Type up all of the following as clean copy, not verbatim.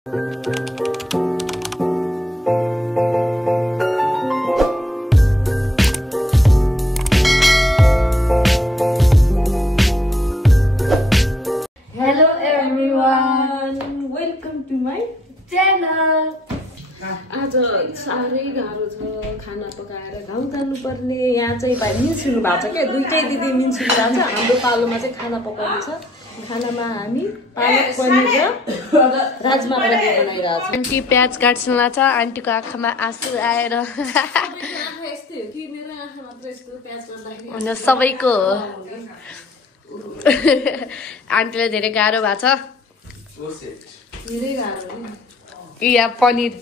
Hello everyone, welcome to my channel. आज साह्रै गाह्रो छ खाना पकाएर गाउँ जानुपर्ने। यहाँ चाहिँ भाइ मिन्सिनु भएको छ क्या, दुईटै दिदी मिन्सिनु भएको छ। हाम्रो पालोमा चाहिँ खाना पकाउनु छ। खानामा हामी पालक पनिर र राजमा बनाइरहेको छ। आन्टी प्याज काट्नु लाग्छ, आन्टीको आँखामा आँसु आएर सबैको आन्टीलाई धेरै गाह्रो भएको छ। यहाँ पनिर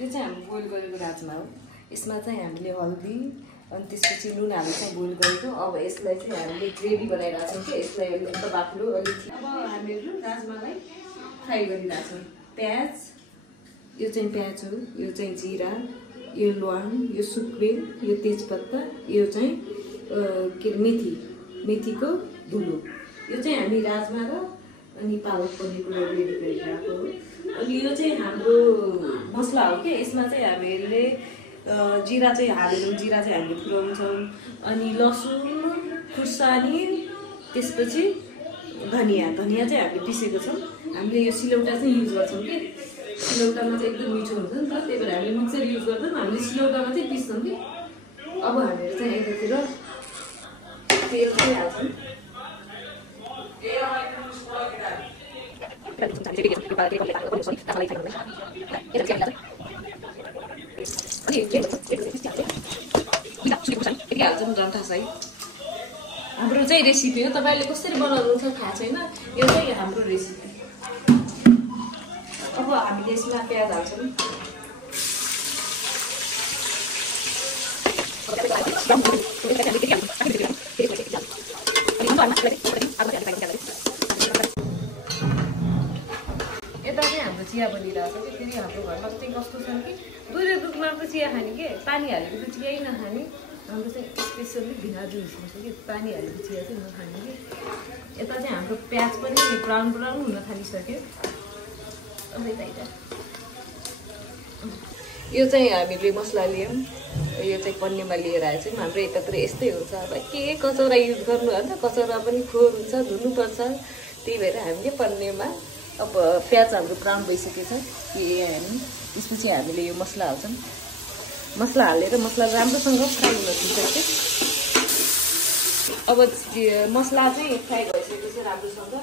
यो चाहिँ हामी बोइल गरेको राजमा हो। यसमा चाहिँ हामीले हल्दी अनि त्यसपछि नुन हालेर चाहिँ बोइल गरेको। अब यसलाई चाहिँ हामीले ग्रेभी बनाइरहेको छौँ कि यसलाई एकदम बाक्लो अलिक। अब हामीहरू राजमालाई फ्राई गरिरहेछौँ। प्याज, यो चाहिँ प्याज हो, यो चाहिँ जिरा, यो ल्वाङ, यो सुक्रेन, यो तेजपत्ता, यो चाहिँ के मेथी, मेथीको धुलो। यो चाहिँ हामी राजमा र अनि पालक पनिरको रेडी गरिरहेको हो। अनि यो चाहिँ हाम्रो मसला हो कि यसमा चाहिँ हामीले जिरा चाहिँ हालेर जिरा चाहिँ हामीले पुऱ्याउँछौँ। अनि लसुन खुर्सानी, त्यसपछि धनियाँ चाहिँ हामीले पिसेको छौँ। हामीले यो सिलौटा चाहिँ युज गर्छौँ कि सिलौटामा चाहिँ एकदम मिठो हुन्छ नि त, त्यही भएर हामीले मिक्सर युज गर्दैनौँ, हामीले सिलौटामा चाहिँ पिस्छौँ कि। अब हामीहरू चाहिँ यतातिर तेल चाहिँ हाल्छौँ। हाम्रो चाहिँ रेसिपी हो, तपाईँले कसरी बनाउनुहुन्छ थाहा छैन, यो चाहिँ हाम्रो रेसिपी। अब हामीले यसमा प्याज हाल्छौँ। यता चाहिँ हाम्रो चिया बनिरहेको छ कि फेरि हाम्रो घरमा चाहिँ कस्तो छ कि दुधै दुधमा त चिया खाने के पानी हालेको त चिया नखाने। हाम्रो चाहिँ स्पेसल्ली भिनाजु हुन्छ कि पानी हालेको चिया चाहिँ नखाने कि। यता चाहिँ हाम्रो प्याज पनि ब्राउन हुन थालिसक्यो। यो चाहिँ हामीले मसला लियौँ, यो चाहिँ पन्नेमा लिएर आएछ। हाम्रो यतातिर यस्तै हुन्छ। अब के कचौरा युज गर्नु अन्त कचौरा पनि फोहोर हुन्छ, धुनुपर्छ। त्यही भएर हामीले पन्नेमा। अब प्याज हाम्रो ब्राउन भइसकेको छ कि हामी त्यसपछि हामीले यो मसला हाल्छौँ। मसला हालेर मसला राम्रोसँग फ्राई हुन दिन्छ। अब मसला चाहिँ फ्राई भइसकेपछि राम्रोसँग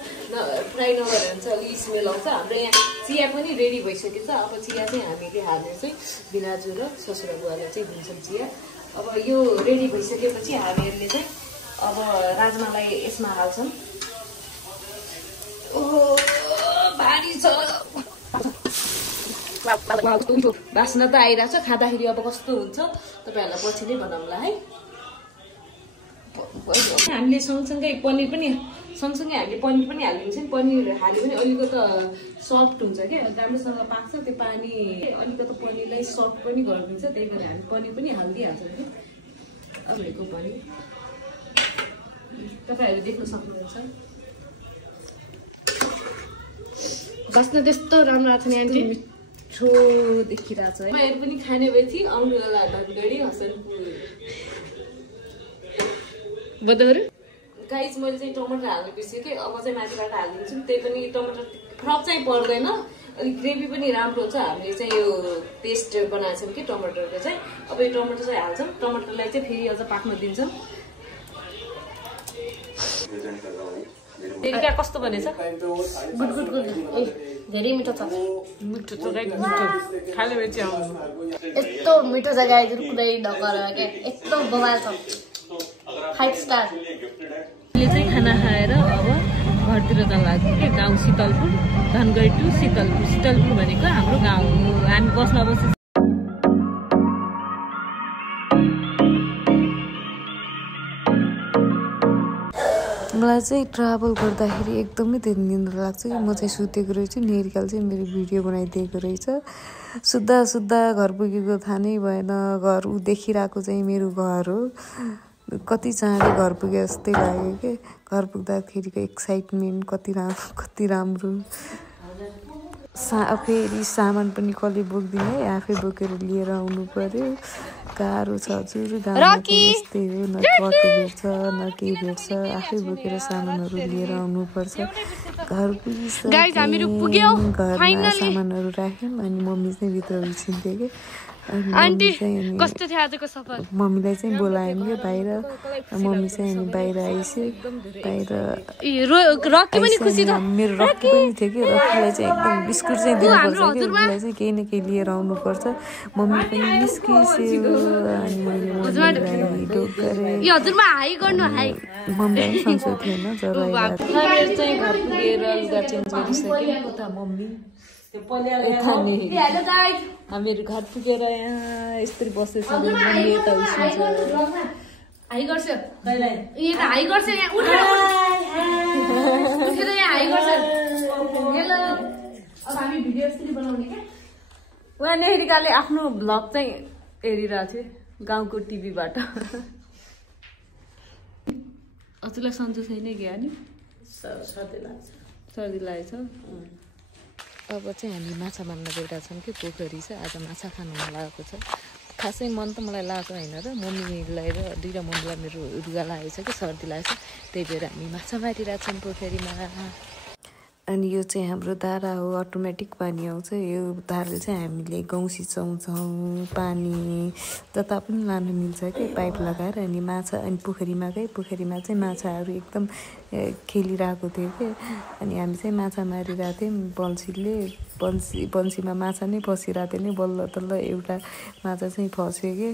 फ्राई नगरेर भने चाहिँ अलिक स्मेल आउँछ। हाम्रो यहाँ चिया पनि रेडी भइसकेको छ। अब चिया चाहिँ हामीले हालेर चाहिँ भिनाजु र ससुरा बुवालाई चाहिँ दिन्छौँ चिया। अब यो रेडी भइसकेपछि हामीहरूले चाहिँ अब राजमालाई यसमा हाल्छौँ। ओहो भारी छ, बास्ना त आइरहेको छ। खाँदाखेरि अब कस्तो हुन्छ तपाईँहरूलाई पछि नै बनाउँला है। हामीले सँगसँगै पनिर पनि हामीले हालिदिन्छौँ। पनिर हाल्यो भने अलिकति सफ्ट हुन्छ क्या, राम्रोसँग पाक्छ। त्यो पानी अलिकति पनिरलाई सफ्ट पनि गरिदिन्छ, त्यही भएर हामी पनिर पनि हालिदिइहाल्छौँ कि। अब हेरेको पनिर तपाईँहरू देख्न सक्नुहुन्छ। बास्ना त्यस्तो राम्रो आएको छ नि आन्टी, मिठो देखिरहेको छ। तपाईँहरू पनि खाने भए थिए आउनु धनगढी हसनपुर बदर। गाइस मैले चाहिँ टमाटर हाल्नु बिर्सेँ कि, अब चाहिँ माथिबाट हालिदिन्छु। त्यही पनि टमाटर फ्रक चाहिँ पर्दैन, अलिक ग्रेभी पनि राम्रो हुन्छ। हामीले चाहिँ यो पेस्ट बनाएको छौँ कि टमाटरको चाहिँ। अब यो टमाटर चाहिँ हाल्छौँ। टमाटरलाई चाहिँ फेरि अझ पाक्न दिन्छौँ। तेरिका कस्तो बनेछ? गुड धेरै मिठो छ। मिठो छ गाइस, मिठो खाले बेची आउनु। यस्तो मिठो छ गाइस, कुनै नगर के यस्तो बवाल छ। 5 स्टार। ले चाहिँ खाना खाएर अब घरतिर जान लाग्यो के। गाउँ शीतलपुर, धनगढी टु शीतलपुर। शीतलपुर भनेको हाम्रो गाउँ हो। हामी बस्न बस्छ। मलाई चाहिँ ट्राभल गर्दाखेरि एकदमै धेरै निन्द्रा लाग्छ कि। म चाहिँ सुतेको रहेछु, नेरिकाल चाहिँ मेरो भिडियो बनाइदिएको रहेछ। सुत्दा घर पुगेको थाहा नै भएन। घर ऊ देखिरहेको चाहिँ मेरो घर हो। कति चाँडै घर पुगे जस्तै लाग्यो कि। घर पुग्दाखेरिको एक्साइटमेन्ट कति राम्रो। फेरि सामान पनि कसले बोक्दिने आफै बोकेर लिएर आउनु पर्यो गाह्रो छ हजुर गाउँमा यस्तै हो न अटो भेट्छ न केही भेट्छ आफै बोकेर सामानहरू लिएर आउनुपर्छ घर पुगिसक्यो घरमा सामानहरू राख्यौँ अनि मम्मी चाहिँ भित्र उछिन्थ्यो कि मम्मीलाई चाहिँ बोलायौँ कि बाहिर मम्मी चाहिँ अनि बाहिर आइसक्यो बाहिर मेरो रक्की पनि थियो कि रक्कीलाई चाहिँ एकदम बिस्कुट चाहिँ दिनुपर्छ कि उसलाई चाहिँ केही न केही लिएर आउनुपर्छ मम्मी पनि निस्किस्यो अनि मैले मम्मीलाई ढोक गरेँ मम्मीलाई पनि सन्चो थिएन ज्वरो आइरहेको चाहिँ घर पुगेर लुगा चेन्ज गरिसक्यो उता मम्मी हामीहरू घर पुगेर यहाँ यस्तरी बसेछ मम्मी यता उसिन्छ हाई गर्छ हाई गर्छ उहाँ नेहरिकाले आफ्नो भ्लग चाहिँ हेरिरहेको थियो गाउँको टिभीबाट हजुरलाई सन्चो छैन क्या नि सर्दी लागेछ अब चाहिँ हामी माछा मार्न गइरहेछौँ कि पोखरी छ आज माछा खानु मन लागेको छ खासै मन त मलाई लागेको होइन र मम्मीलाई र दुईवटा मम्मीलाई मेरो रुगा लागेको छ कि सर्दी लागेको छ त्यही भएर हामी माछा मारिरहेछौँ पोखरीमा अनि यो चाहिँ हाम्रो धारा हो अटोमेटिक पानी आउँछ यो धाराले चाहिँ हामीले गहुँ सिचाउँछौँ पानी जता पनि लान मिल्छ कि पाइप लगाएर अनि माछा अनि पोखरीमा चाहिँ माछाहरू एकदम खेलिरहेको थियो कि अनि हामी चाहिँ माछा मारिरहेको थियौँ बन्सीमा माछा नै फसिरहेको थियो नि बल्ल तल्ल एउटा माछा चाहिँ फस्यो कि